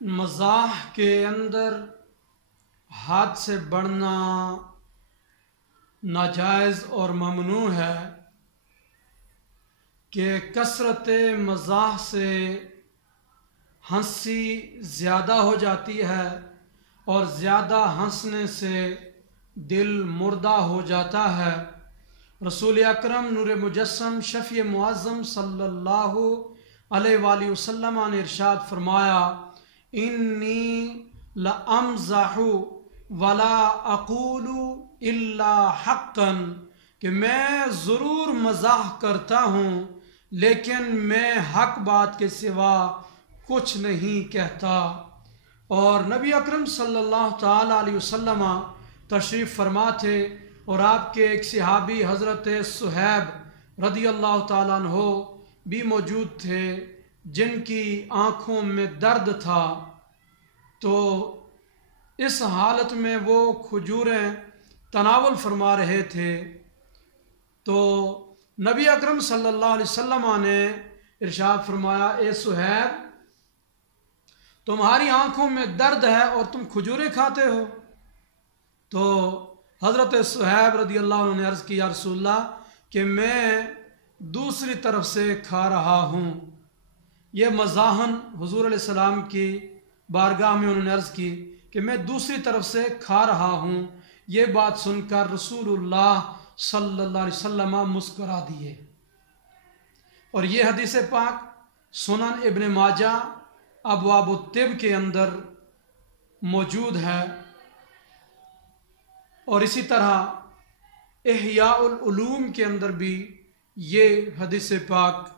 مزاح کے اندر حد سے بڑھنا ناجائز اور ممنوع ہے کہ کثرت مزاح سے ہنسی زیادہ ہو جاتی ہے اور زیادہ ہنسنے سے دل مردہ ہو جاتا ہے۔ رسول اکرم نور مجسم شفیع معظم صلی اللہ علیہ وآلہ وسلم نے ارشاد فرمایا، انی لامزح ولا اقول الا حقا، کہ میں ضرور مزاح کرتا ہوں لیکن میں حق بات کے سوا کچھ نہیں کہتا۔ اور نبی اکرم صلی اللہ تعالی علیہ وسلم تشریف فرما تھے اور آپ کے ایک صحابی حضرت صہیب رضی اللہ تعالیٰ عنہ بھی موجود تھے جن کی آنکھوں میں درد تھا، تو اس حالت میں وہ کھجوریں تناول فرما رہے تھے، تو نبی اکرم صلی اللہ علیہ وسلم نے ارشاد فرمایا، اے صہیب تمہاری آنکھوں میں درد ہے اور تم کھجوریں کھاتے ہو؟ تو حضرت صہیب رضی اللہ عنہ نے عرض کی، یا رسول اللہ کہ میں دوسری طرف سے کھا رہا ہوں۔ یہ مزاحاً حضور علیہ السلام کی بارگاہ میں انہوں نے عرض کی کہ میں دوسری طرف سے کھا رہا ہوں۔ یہ بات سن کر رسول اللہ صلی اللہ علیہ وسلم مسکرا دیے۔ اور یہ حدیث پاک سنن ابن ماجہ ابواب الطب کے اندر موجود ہے، اور اسی طرح احیاء العلوم کے اندر بھی یہ حدیث پاک